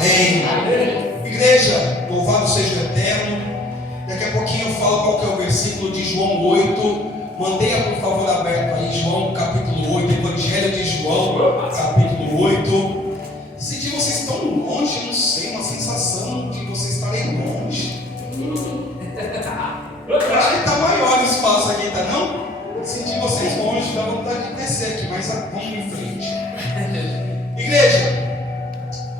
amém. Igreja, louvado seja o Eterno. Daqui a pouquinho eu falo qual que é o versículo de João 8. Mantenha por favor aberto aí, João capítulo 8, Evangelho de João capítulo 8. Esse dia vocês estão longe, não sei, uma sensação de vocês estarem longe. Eu acho que está maior o espaço aqui, tá não? Senti vocês longe, dá vontade de descer aqui, mas vamos em frente. Igreja,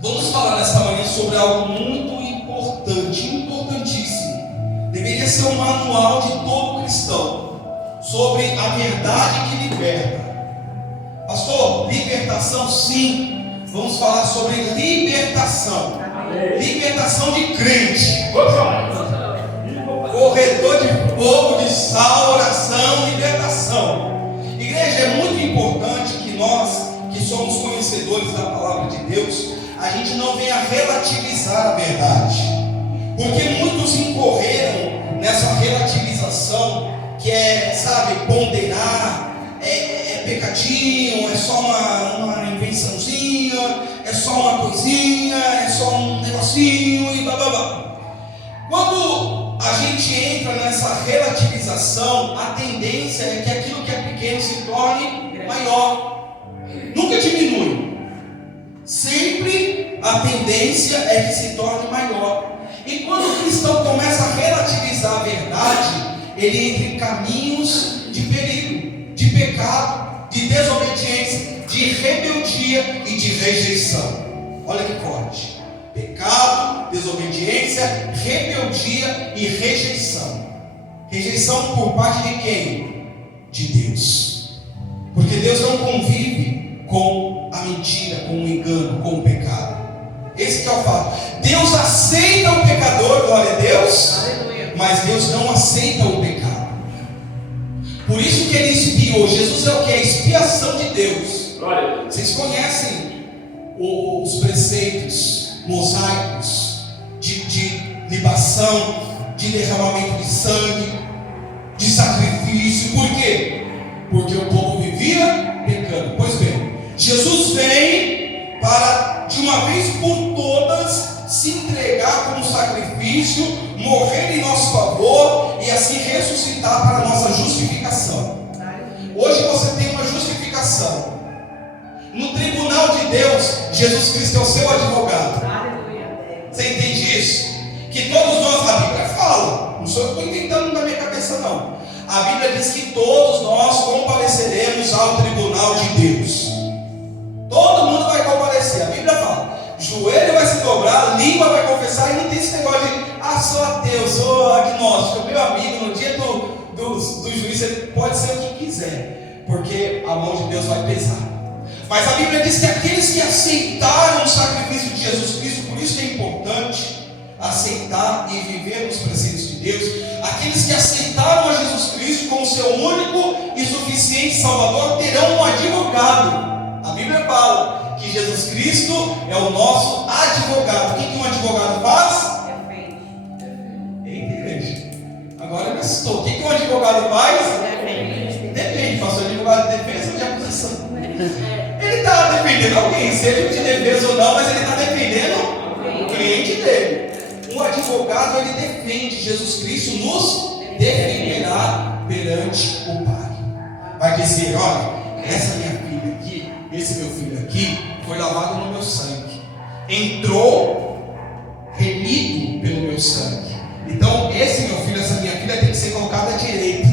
vamos falar nesta manhã sobre algo muito importante, importantíssimo. Deveria ser um manual de todo cristão, sobre a verdade que liberta. Pastor, libertação sim. Vamos falar sobre libertação. Libertação de crente. Corredor de fogo, de sal, oração, libertação. Igreja, é muito importante que nós, que somos conhecedores da palavra de Deus, a gente não venha relativizar a verdade. Porque muitos incorreram nessa relativização, que é, sabe, ponderar, é pecadinho, é só uma invençãozinha, é só uma coisinha, é só um negocinho e blá blá blá. Quando a gente entra nessa relativização, a tendência é que aquilo que é pequeno se torne maior. Nunca diminui. Sempre a tendência é que se torne maior. E quando o cristão começa a relativizar a verdade, ele entra em caminhos de perigo, de pecado, de desobediência, de rebeldia e de rejeição. Olha que forte. Pecado, desobediência, rebeldia e rejeição. Rejeição por parte de quem? De Deus. Porque Deus não convive com a mentira, com o engano, com o pecado. Esse que é o fato. Deus aceita o pecador, glória a Deus. Aleluia. Mas Deus não aceita o pecado. Por isso que ele expiou. Jesus é o que? A expiação de Deus. Glória. Vocês conhecem os preceitos mosaicos de libação, de derramamento de sangue, de sacrifício. Por quê? Porque o povo vivia pecando. Pois bem, Jesus vem para, de uma vez por todas, se entregar como sacrifício, morrer em nosso favor e assim ressuscitar para a nossa justificação. Hoje você tem uma justificação. No tribunal de Deus, Jesus Cristo é o seu advogado. Você entende isso? Que todos nós, a Bíblia fala, não sou eu que estou inventando da minha cabeça não. A Bíblia diz que todos nós compareceremos ao tribunal de Deus. Todo mundo vai comparecer, a Bíblia fala. Joelho vai se dobrar, língua vai confessar, e não tem esse negócio de sou ateu, sou agnóstico. Meu amigo, no dia do juízo você pode ser o que quiser, porque a mão de Deus vai pesar. Mas a Bíblia diz que aqueles que aceitaram o sacrifício de Jesus Cristo, por isso que é importante aceitar e viver nos preceitos de Deus, aqueles que aceitaram a Jesus Cristo como seu único e suficiente Salvador, terão um advogado. A Bíblia fala que Jesus Cristo é o nosso advogado. O que um advogado faz? Eita, igreja, agora me assustou. O que um advogado faz? Depende, pastor, advogado de defesa ou de acusação. Ele está defendendo alguém, seja de defesa ou não, mas ele está defendendo o cliente dele. Um advogado, ele defende. Jesus Cristo nos defenderá perante o Pai. Vai dizer, olha, essa minha filha aqui, esse meu filho aqui, foi lavado no meu sangue, entrou remido pelo meu sangue. Então esse meu filho, essa minha filha tem que ser colocada à direita,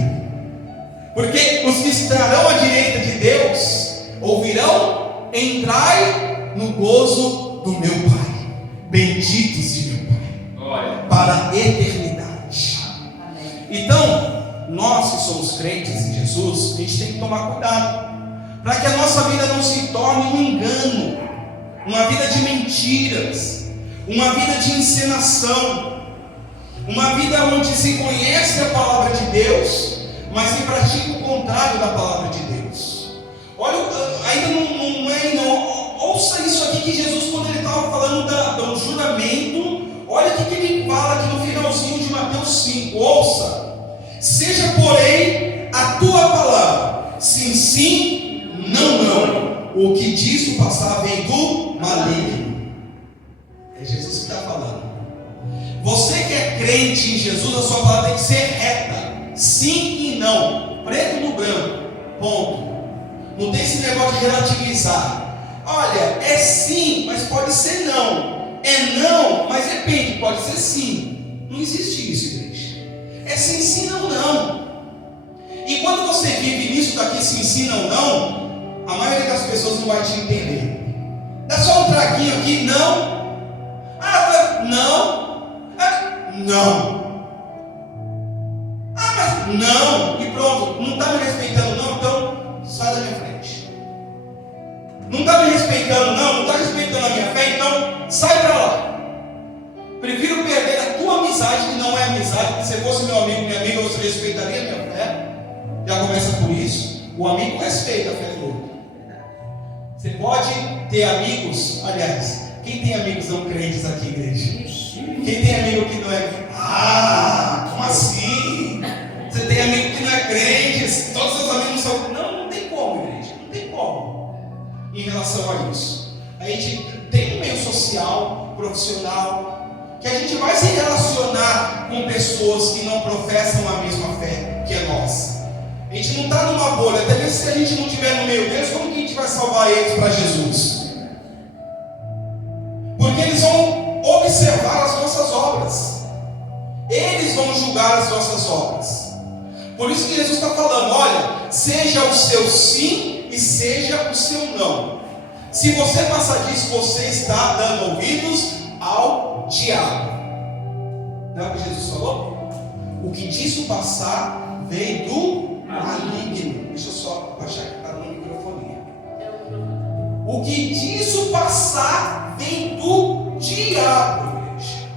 porque os que estarão à direita de Deus ouvirão: entrai no gozo do meu Pai, benditos de meu Pai, para a eternidade. Então, nós que somos crentes em Jesus, a gente tem que tomar cuidado, para que a nossa vida não se torne um engano, uma vida de mentiras, uma vida de encenação, uma vida onde se conhece a palavra de Deus, mas se pratica o contrário da palavra de Deus. Olha, ainda não, ouça isso aqui que Jesus, quando ele estava falando do juramento, olha o que ele fala aqui no finalzinho de Mateus 5, ouça: seja porém a tua palavra, sim, sim, não, não, o que disso passar vem do maligno. É crente em Jesus, a sua palavra tem que ser reta. Sim e não. Preto no branco. Ponto. Não tem esse negócio de relativizar. Olha, é sim, mas pode ser não. É não, mas depende, pode ser sim. Não existe isso, igreja. É sim, sim, não, não. E quando você vive nisso daqui, sim, sim, não, não, a maioria das pessoas não vai te entender. Dá só um traguinho aqui, não. Ah, não. Ah, não. Ah, mas não. E pronto, não está me respeitando, não, então sai da minha frente. Não está me respeitando, não está respeitando a minha fé, então sai para lá. Prefiro perder a tua amizade, que não é amizade. Se você fosse meu amigo, minha amiga, você respeitaria a minha fé. Já começa por isso. O amigo respeita a fé do outro. Você pode ter amigos, aliás, quem tem amigos não crentes aqui, igreja? Quem tem amigo que não é? Ah, como assim? Você tem amigo que não é crente, todos os seus amigos são. Não tem como, igreja, não tem como. Em relação a isso, a gente tem um meio social, profissional, que a gente vai se relacionar com pessoas que não professam a mesma fé que a nossa. A gente não está numa bolha, até mesmo se a gente não estiver no meio deles, como que a gente vai salvar eles para Jesus? Porque eles vão observar as nossas obras, eles vão julgar as nossas obras. Por isso que Jesus está falando: olha, seja o seu sim e seja o seu não. Se você passar disso, você está dando ouvidos ao diabo. Não é o que Jesus falou? O que disso passar vem do maligno. Deixa eu só baixar aqui para não microfonia. O que disso passar vem do diabo, igreja.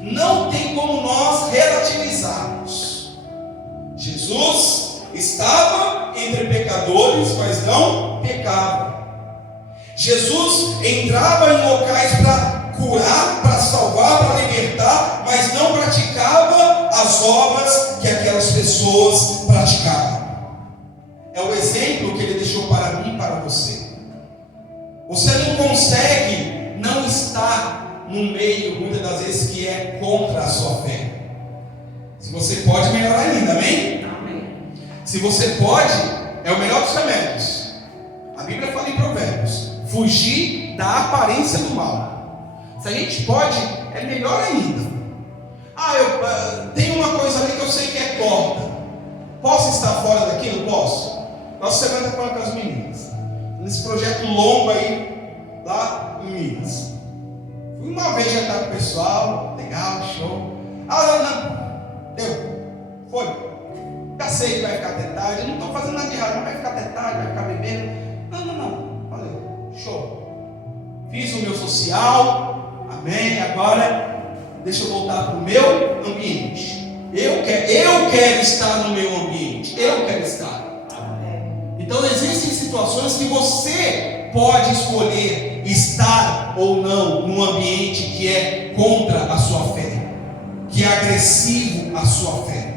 Não tem como nós relativizarmos. Jesus estava entre pecadores, mas não pecava. Jesus entrava em locais para curar, para salvar, para libertar, mas não praticava as obras que aquelas pessoas praticavam. É o exemplo que ele deixou para mim e para você. Você não consegue não estar no meio, muitas das vezes, que é contra a sua fé. Se você pode, melhorar ainda, amém? Amém. Se você pode, é o melhor dos remédios. A Bíblia fala em Provérbios: fugir da aparência do mal. Se a gente pode, é melhor ainda. Eu tenho uma coisa ali que eu sei que é torta. Posso estar fora daquilo? Posso. Nossa semana está com as meninas, nesse projeto longo aí, lá em Minas. Fui uma vez jantar com o pessoal, legal, show. Não, deu, foi. Já sei que vai ficar até tarde, eu não estou fazendo nada de errado, não vai ficar até tarde, vai ficar bebendo. Não, valeu, show. Fiz o meu social, amém. Agora, deixa eu voltar para o meu ambiente. Eu quero estar no meu ambiente, eu quero estar. Então existem situações que você pode escolher estar ou não num ambiente que é contra a sua fé, que é agressivo à sua fé.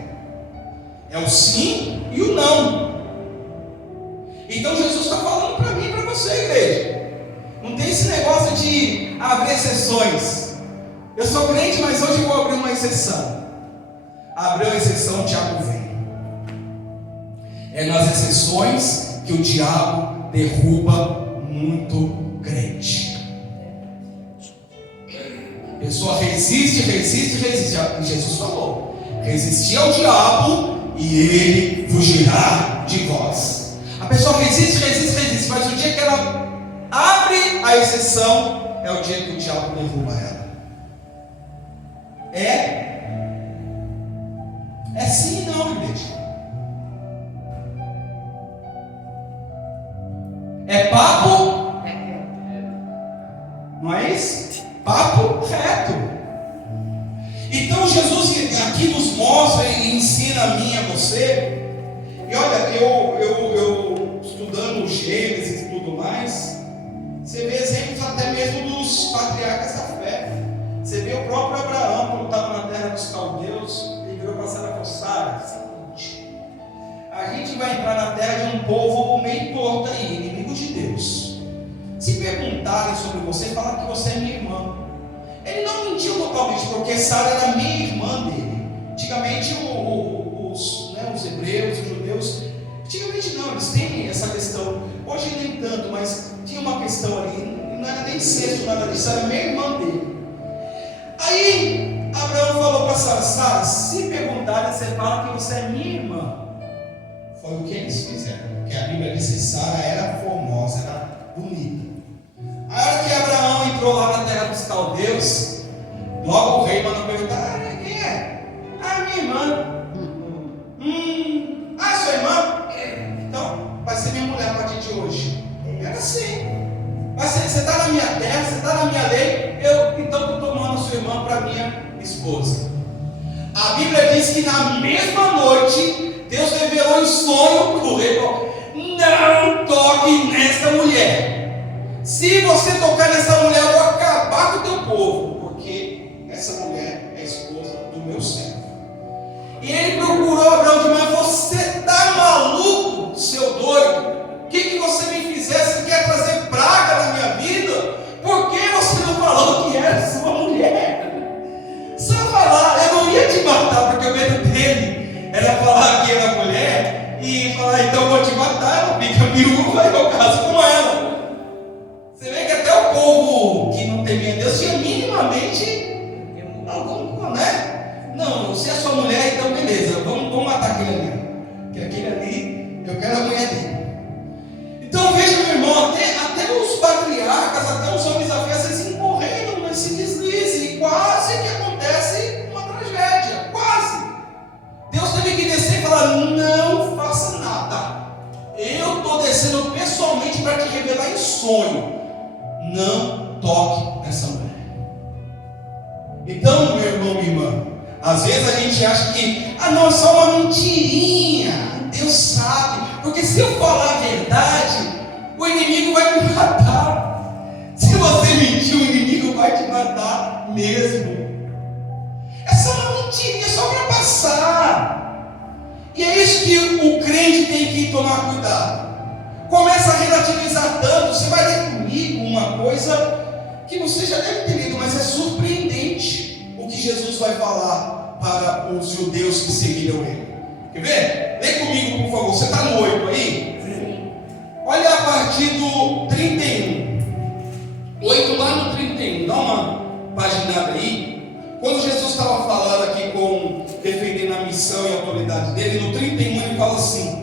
É o sim e o não. Então Jesus está falando para mim e para você, igreja. Não tem esse negócio de abrir exceções. Eu sou crente, mas hoje eu vou abrir uma exceção. Abriu a exceção, o diabo vem. É nas exceções que o diabo derruba muito crente. A pessoa resiste. E Jesus falou: resistir ao diabo e ele fugirá de vós. A pessoa resiste, mas o dia que ela abre a exceção é o dia que o diabo derruba ela. É sim e não, igreja. É papo, não é isso? Papo reto. Então Jesus aqui nos mostra e ensina a mim e a você. E olha, eu estudando Gênesis e tudo mais, você vê exemplos até mesmo dos patriarcas da fé. Você vê o próprio Abraão, quando estava na terra dos caldeus, ele virou para Sara e falou: Sara, seguinte, a gente vai entrar na terra de um povo meio torto aí, inimigo de Deus. Se perguntarem sobre você, fala que você é minha irmã. Ele não mentiu totalmente, porque Sara era meia irmã dele. Antigamente os hebreus, os judeus, antigamente não, eles têm essa questão. Hoje nem tanto, mas tinha uma questão ali, não era nem incesto, nada disso, era meia irmã dele. Aí Abraão falou para Sara: Sara, se perguntarem, você fala que você é minha irmã. Foi o que eles fizeram, porque a Bíblia diz que Sara era formosa, era bonita. A hora que Abraão entrou lá na terra dos caldeus, logo o rei mandou perguntar: quem é? Minha irmã. Sua irmã? Então vai ser minha mulher a partir de hoje. Era assim. Você está na minha terra, você está na minha lei, então eu estou tomando a sua irmã para minha esposa. A Bíblia diz que na mesma noite Deus revelou em sonho para o rei: não toque nesta mulher. Se você tocar nessa mulher, eu vou acabar com o teu povo, porque essa mulher é a esposa do meu servo. E ele procurou Abraão demais: você está maluco, seu doido? O que você me fizesse? Você quer trazer praga na minha vida? Por que você não falou que era sua mulher? Só falar, eu não ia te matar, porque o medo dele era falar que era mulher e falar: então eu vou te matar, ela fica viúva e eu caso com ela. Você vê que até o povo que não temia Deus tinha minimamente algum, né? Não, se é sua mulher, então beleza, vamos matar aquele ali. Porque aquele ali, eu quero a mulher dele. Então veja, meu irmão, até os patriarcas, até os homens da fé, vocês incorreram nesse deslize. E quase que acontece uma tragédia. Quase. Deus teve que descer e falar: não faça nada. Eu estou descendo pessoalmente para te revelar em sonho. Não toque nessa mulher. Então, meu irmão, minha irmã, às vezes a gente acha que não, é só uma mentirinha. Deus sabe, porque se eu falar a verdade, o inimigo vai me matar. Se você mentir, o inimigo vai te matar mesmo. É só uma mentirinha, só para passar. E é isso que o crente tem que tomar cuidado. Começa a relativizar tanto. Você vai ler comigo uma coisa que você já deve ter lido, mas é surpreendente o que Jesus vai falar para os judeus que seguiram ele. Quer ver? Lê comigo, por favor. Você está no 8 aí? Sim. Olha a partir do 31. 8 lá no 31. Dá uma paginada aí. Quando Jesus estava falando aqui defendendo a missão e a autoridade dele, no 31 ele fala assim: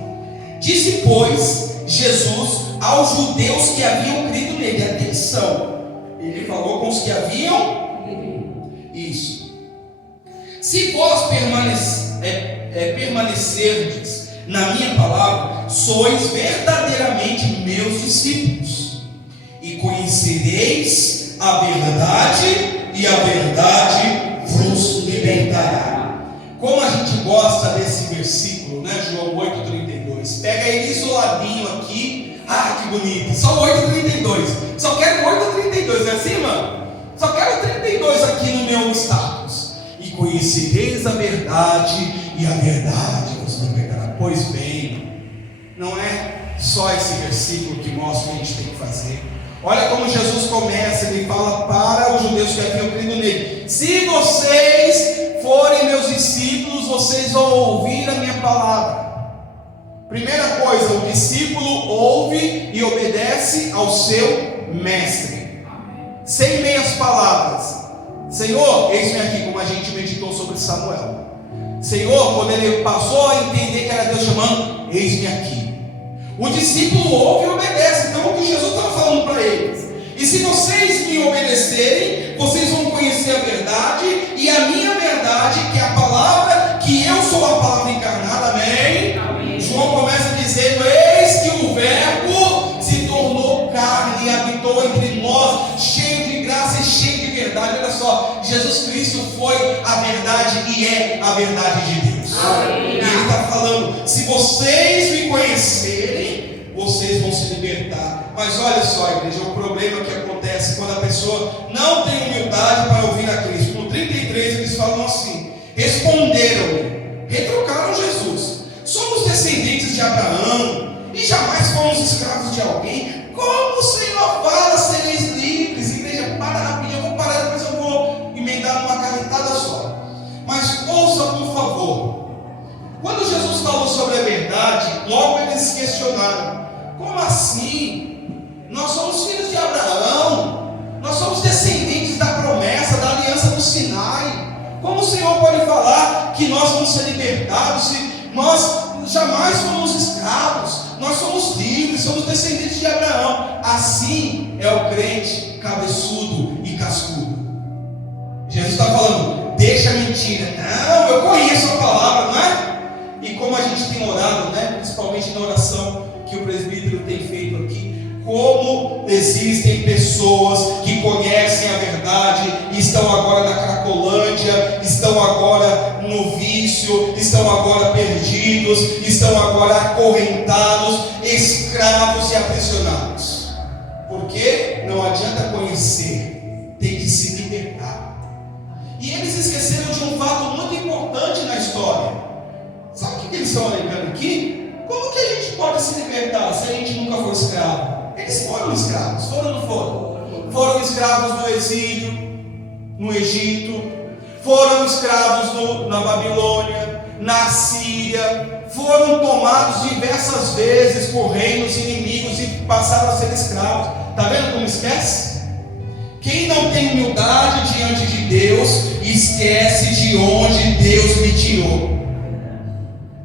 disse, pois, Jesus aos judeus que haviam crido nele. Atenção. Ele falou com os que haviam isso. Se vós permanecerdes na minha palavra, sois verdadeiramente meus discípulos, e conhecereis a verdade, e a verdade vos libertará. Como a gente gosta desse versículo, né? João 8,32. Pega ele isoladinho aqui. Que bonito. Só 8,32. Só quero 8,32, não é assim, mano? Só quero 32 aqui no meu status. E conhecereis a verdade, e a verdade vos libertará. Pois bem, não é só esse versículo que mostra o que a gente tem que fazer. Olha como Jesus começa, ele fala para os judeus que haviam crido nele: se vocês forem meus discípulos, vocês vão ouvir a minha palavra. Primeira coisa, o discípulo ouve e obedece ao seu mestre. Sem meias palavras. Senhor, eis-me aqui, como a gente meditou sobre Samuel. Senhor, quando ele passou a entender que era Deus chamando, eis-me aqui. O discípulo ouve e obedece. Então, o que Jesus estava falando para eles: e se vocês me obedecerem, vocês vão conhecer a verdade, e a minha verdade, que é a palavra, que eu sou a palavra encarnada. Amém? Amém. João começa dizendo: eis que o verbo se tornou carne e habitou entre nós, cheio de graça e cheio de verdade. Olha só, Jesus Cristo foi a verdade e é a verdade de Deus. Amém. E ele está falando: se vocês me conhecerem, vocês vão se libertar. Mas olha só, igreja, o problema que acontece quando a pessoa não tem humildade para ouvir a Cristo. No 33 eles falam assim: responderam, retrocaram Jesus: somos descendentes de Abraão e jamais fomos escravos de alguém. Como o Senhor fala, sereis livres? Igreja, para rapidinho, eu vou parar, depois eu vou questionaram: como assim? Nós somos filhos de Abraão, nós somos descendentes da promessa, da aliança do Sinai. Como o Senhor pode falar que nós vamos ser libertados se nós jamais fomos escravos? Nós somos livres, somos descendentes de Abraão. Assim é o crente cabeçudo e cascudo. Jesus está falando: deixa a mentira. Não, eu conheço a palavra, não é? E como a gente tem orado, né? Principalmente na oração que o presbítero tem feito aqui, como existem pessoas que conhecem a verdade, estão agora na Cracolândia, estão agora no vício, estão agora perdidos, estão agora acorrentados, escravos e aprisionados. Porque não adianta conhecer, tem que se libertar. E eles esqueceram de um fato muito importante na história. Sabe o que eles estão alegando aqui? Como que a gente pode se libertar se a gente nunca foi escravo? Eles foram escravos, foram ou não foram? Foram escravos no exílio, no Egito, foram escravos na Babilônia, na Síria, foram tomados diversas vezes por reinos inimigos e passaram a ser escravos. Está vendo como esquece? Quem não tem humildade diante de Deus, esquece de onde Deus me tirou.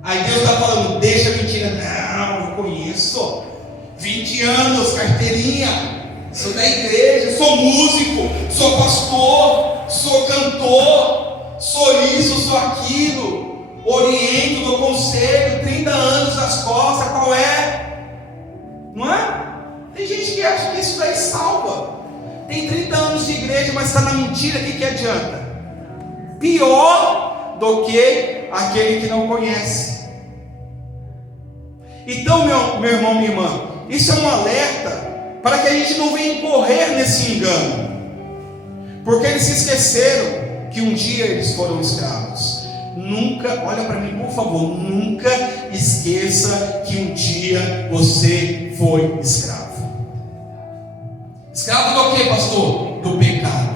Aí Deus está falando: deixa a mentira. Não, eu conheço. 20 anos, carteirinha, sou da igreja, sou músico, sou pastor, sou cantor, sou isso, sou aquilo, oriento, dou conselho, 30 anos nas costas, qual é? Não é? Tem gente que acha que isso daí salva. Tem 30 anos de igreja, mas está na mentira, o que adianta? Pior do que aquele que não conhece. Então, meu irmão, minha irmã, isso é um alerta para que a gente não venha incorrer nesse engano, porque eles se esqueceram que um dia eles foram escravos. Nunca, olha para mim por favor, nunca esqueça que um dia você foi escravo. Escravo do que, pastor? Do pecado.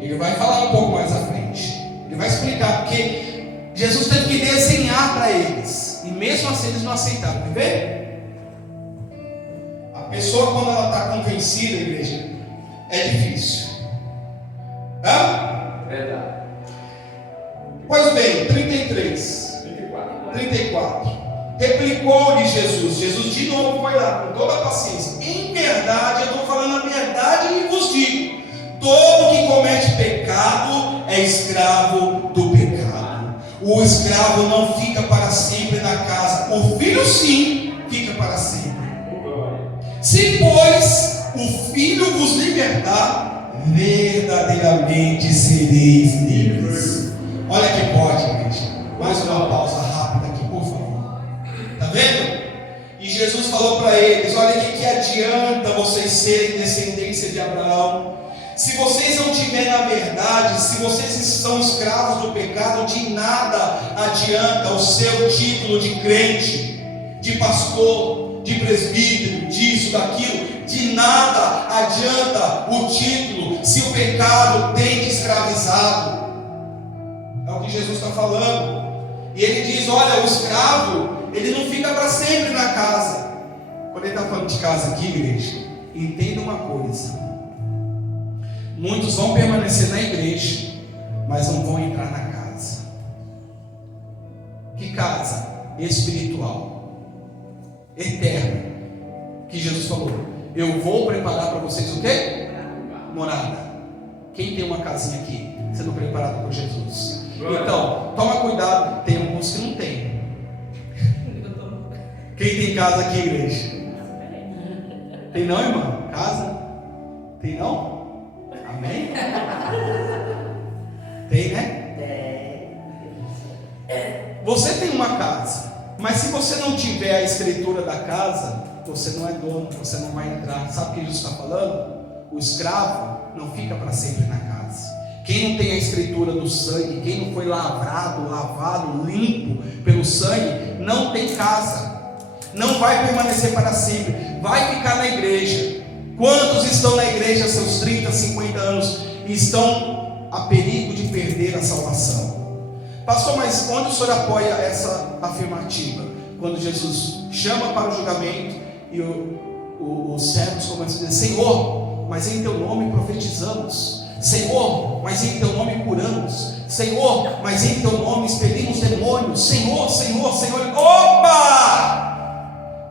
Ele vai falar um pouco mais à frente, ele vai explicar, porque Jesus teve que desenhar para eles, e mesmo assim eles não aceitaram. Quer ver? A pessoa, quando ela está convencida, igreja, é difícil. Hã? Verdade. Pois bem, 34. Replicou-lhe Jesus. Jesus de novo vai lá, com toda a paciência: em verdade, eu estou falando a verdade e vos digo: todo que comete pecado é escravo do pecado. O escravo não fica para sempre na casa, o filho sim fica para sempre. Se, pois, o Filho vos libertar, verdadeiramente sereis livres. Olha que pode, gente. Mais uma pausa rápida aqui, por favor. Está vendo? E Jesus falou para eles: olha, o que adianta vocês serem descendência de Abraão, se vocês não tiverem na verdade, se vocês são escravos do pecado, de nada adianta o seu título de crente, de pastor, de presbítero, disso, daquilo. De nada adianta o título se o pecado tem te escravizado. É o que Jesus está falando. E ele diz: olha, o escravo, ele não fica para sempre na casa. Quando ele está falando de casa aqui, igreja, entenda uma coisa: muitos vão permanecer na igreja, mas não vão entrar na casa. Que casa? Espiritual, eterna. Que Jesus falou: eu vou preparar para vocês o quê? Morada. Quem tem uma casinha aqui sendo preparado por Jesus? Então, toma cuidado, tem alguns que não tem. Quem tem casa aqui, igreja? Tem não, irmão? Casa? Tem não? Amém? Tem, né? Você tem uma casa, mas se você não tiver a escritura da casa, você não é dono, você não vai entrar. Sabe o que Jesus está falando? O escravo não fica para sempre na casa. Quem não tem a escritura do sangue, quem não foi lavrado, lavado, limpo pelo sangue, não tem casa, não vai permanecer para sempre, vai ficar na igreja. Quantos estão na igreja há seus 30, 50 anos e estão a perigo de perder a salvação? Pastor, mas onde o senhor apoia essa afirmativa? quando Jesus chama para o julgamento, e os servos começam a dizer: Senhor, mas em teu nome profetizamos, Senhor, mas em teu nome curamos, Senhor, mas em teu nome expelimos demônios, Senhor, Senhor, Senhor. Opa!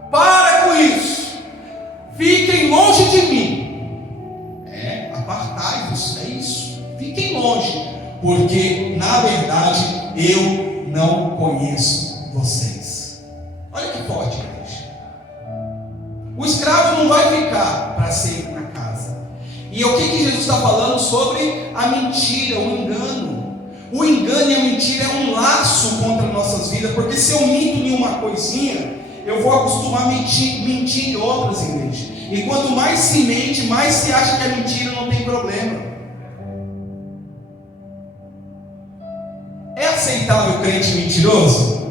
Para com isso, fiquem longe de mim. Apartai-vos, é isso, fiquem longe, porque na verdade eu não conheço vocês. Olha que forte, igreja. O escravo não vai ficar para sempre na casa. E o que Jesus está falando sobre a mentira, o engano? O engano e a mentira é um laço contra nossas vidas, porque se eu minto em uma coisinha, eu vou acostumar a mentir em outras, igreja. E quanto mais se mente, mais se acha que a mentira não tem problema. É aceitável o crente mentiroso?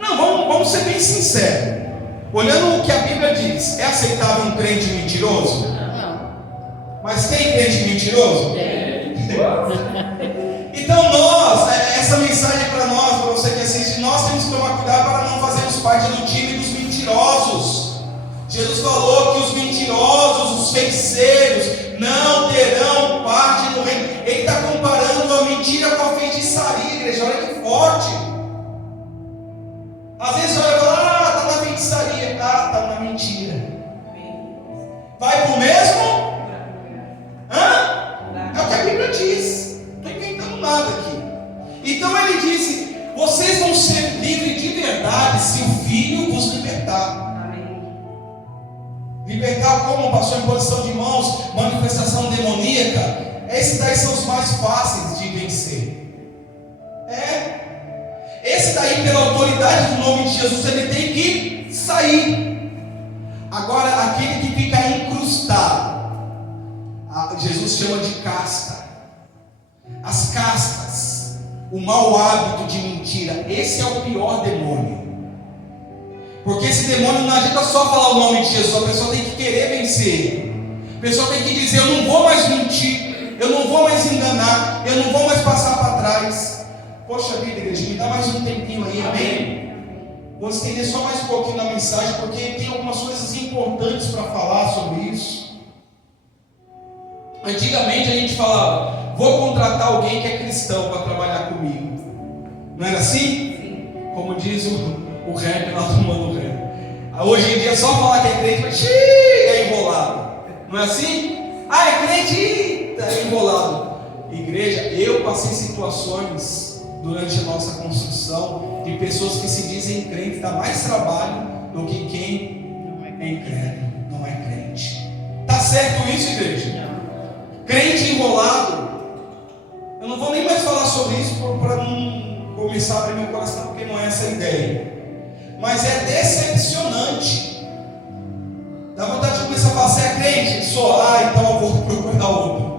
Não, vamos ser bem sinceros. Olhando o que a Bíblia diz, é aceitável um crente mentiroso? Não. Mas tem crente mentiroso? Então essa mensagem é para nós, para você que assiste, nós temos que tomar cuidado para não fazermos parte do time dos mentirosos. Jesus falou que os mentirosos, os feiticeiros, não terão parte no reino. Ele está comparando a mentira com a feitiçaria, igreja. Olha que forte. Às vezes olha e fala: está na feitiçaria, está na mentira. Vai para o mesmo? É o que a Bíblia diz. Não estou inventando nada aqui. Então ele disse: vocês vão ser livres de verdade se o Filho vos libertar. Libertar como, pastor? Imposição de mãos, manifestação demoníaca. Esses daí são os mais fáceis de vencer. Esse daí, pela autoridade do nome de Jesus, ele tem que sair. Agora, aquele que fica incrustado, Jesus chama de casta. As castas, o mau hábito de mentira, esse é o pior demônio. Porque esse demônio não adianta só falar o nome de Jesus, a pessoa tem que querer vencer. A pessoa tem que dizer: eu não vou mais mentir, eu não vou mais enganar, eu não vou mais passar para trás. Poxa vida, igreja, me dá mais um tempinho aí, amém? Vou estender só mais um pouquinho na mensagem, porque tem algumas coisas importantes para falar sobre isso. Antigamente a gente falava: vou contratar alguém que é cristão para trabalhar comigo. Não era assim? Sim. Como diz o rap lá do Mano Rap. Hoje em dia só falar que é crente, mas é enrolado. Não é assim? É crente, é enrolado. Igreja, eu passei situações durante a nossa construção de pessoas que se dizem crentes, dá mais trabalho do que quem é incrédulo, não é crente. Tá certo isso, igreja? Crente enrolado. Eu não vou nem mais falar sobre isso para não começar a abrir meu coração, porque não é essa a ideia. Mas é decepcionante. Dá vontade de começar a falar: você é crente? Sou. Então eu vou procurar outro.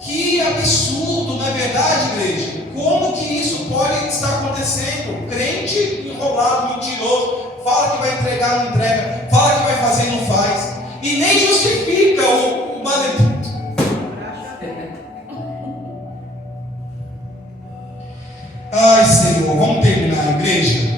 Que absurdo, não é verdade, igreja? Como que isso pode estar acontecendo? Crente enrolado, mentiroso, fala que vai entregar, não entrega, fala que vai fazer, não faz, e nem justifica o maledito. Senhor, vamos terminar, igreja.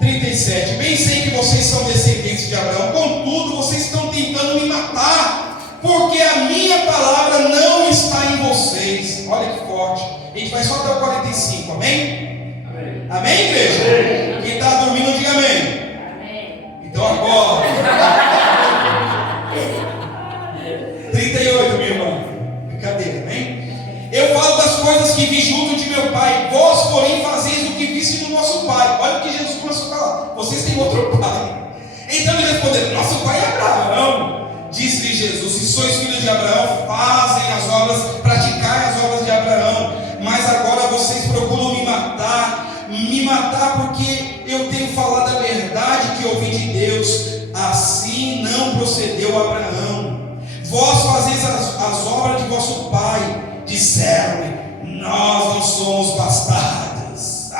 37. Bem sei que vocês são descendentes de Abraão, contudo vocês estão tentando me matar, porque a minha palavra não está em vocês. Olha que forte. A gente vai só até o 45, amém? Amém, amém, igreja? Amém. Quem está dormindo, diga amém. Amém. Então agora 38, minha irmã. Brincadeira, amém? Eu falo das coisas que vi junto de meu pai, vós, porém, fazeis o que viste no nosso pai. Olha o que Jesus começou a falar: vocês têm outro pai. Então ele respondeu: nosso pai é Abraão. Disse-lhe Jesus: se sois filhos de Abraão, fazem as obras, praticai as obras de Abraão. Mas agora vocês procuram me matar porque eu tenho falado a verdade que ouvi de Deus. Assim não procedeu Abraão. Vós fazeis as obras de vosso pai. Disseram-me: nós não somos bastardos.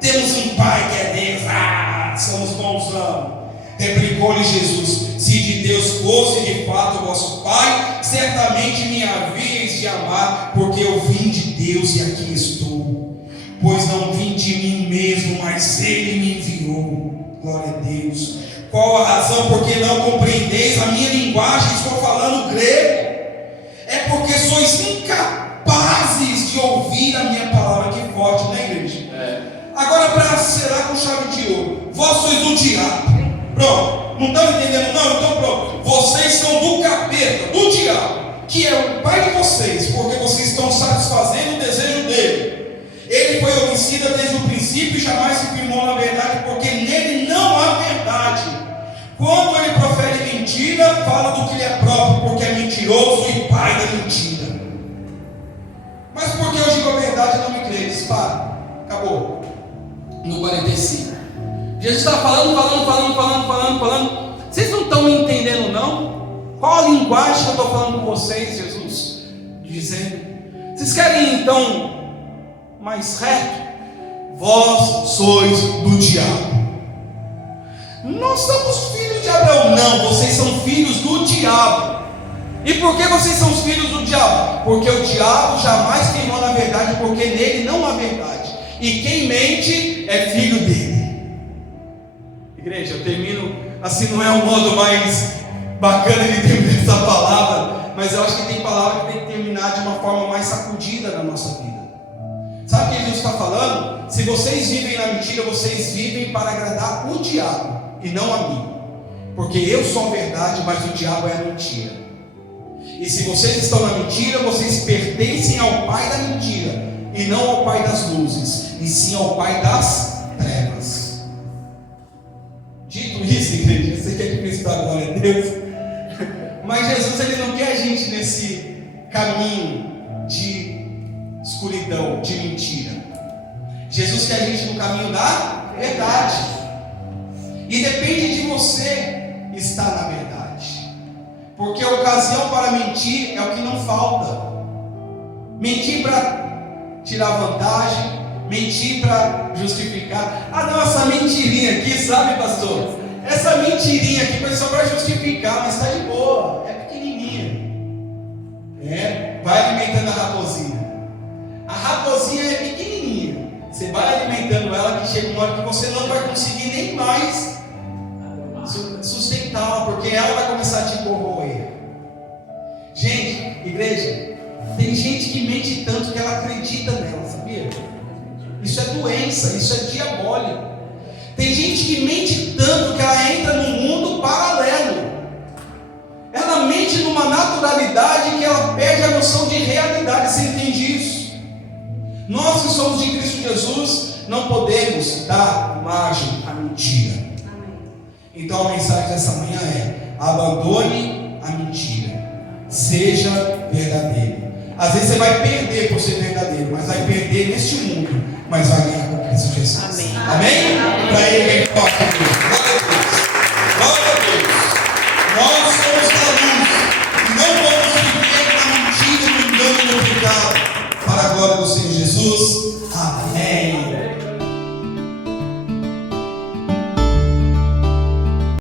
Temos um pai que é Deus. Somos bonzão. Replicou-lhe Jesus: se de Deus fosse de fato o vosso pai, certamente me havíeis de amar, porque eu vim de Deus e aqui estou. pois não vim de mim mesmo, mas Ele me enviou. Glória a Deus. Qual a razão? Porque não compreendeis a minha linguagem, estou falando grego. É porque sois incapazes de ouvir a minha palavra. Que forte, né, igreja? Agora, para selar com chave de ouro, vós sois do diabo. Pronto, não estão entendendo não? Então pronto, vocês são do capeta, do diabo, que é o pai de vocês, porque vocês estão satisfazendo o desejo dele. Ele foi homicida desde o princípio e jamais se firmou na verdade, porque nele não há verdade. Quando ele profere mentira, fala do que lhe é próprio, porque é mentiroso e pai da mentira. Mas por que eu digo a verdade e não me credes? Para, acabou. No 45 Jesus está falando. Vocês não estão me entendendo não? Qual a linguagem que eu estou falando com vocês? Jesus dizendo, vocês querem então mais reto? Vós sois do diabo. Nós somos filhos de Abraão. Não, vocês são filhos do diabo. E por que vocês são os filhos do diabo? Porque o diabo jamais queimou na verdade, porque nele não há verdade. E quem mente é filho dele. Igreja, eu termino assim, não é o modo mais bacana de terminar essa palavra, mas eu acho que tem palavra que tem que terminar de uma forma mais sacudida na nossa vida. Sabe o que Jesus está falando? Se vocês vivem na mentira, vocês vivem para agradar o diabo e não a mim, porque eu sou a verdade, mas o diabo é a mentira. E se vocês estão na mentira, vocês pertencem ao pai da mentira e não ao pai das luzes, e sim ao pai das trevas. Dito isso, igreja, eu sei que é difícil dar glória a Deus, mas Jesus ele não quer a gente nesse caminho de escuridão, de mentira. Jesus quer a gente no caminho da verdade, e depende de você estar na verdade, porque a ocasião para mentir é o que não falta. Mentir para tirar vantagem, mentir para justificar. Ah não, essa mentirinha aqui, sabe pastor? Essa mentirinha aqui foi só para justificar, mas está de boa, é pequenininha. Vai alimentando a raposinha. A raposinha é pequenininha. Você vai alimentando ela que chega uma hora que você não vai conseguir nem mais sustentá-la, porque ela vai começar a te corroer. Gente, igreja, tem gente que mente tanto que ela acredita nela, sabia? Isso é doença, isso é diabólico. Tem gente que mente tanto que ela entra num mundo paralelo. Ela mente numa naturalidade que ela perde a noção de realidade. Você entende isso? Nós que somos de Cristo Jesus não podemos dar margem à mentira. Então a mensagem dessa manhã é: abandone a mentira, seja verdadeiro. Às vezes você vai perder por ser verdadeiro, mas vai perder neste mundo, mas vai ganhar com Cristo Jesus. Amém? Amém? Para Ele é forte. Glória a Deus. Nós somos da luz e não vamos viver na mentira, no engano e no pecado. Para a glória do Senhor Jesus. Amém.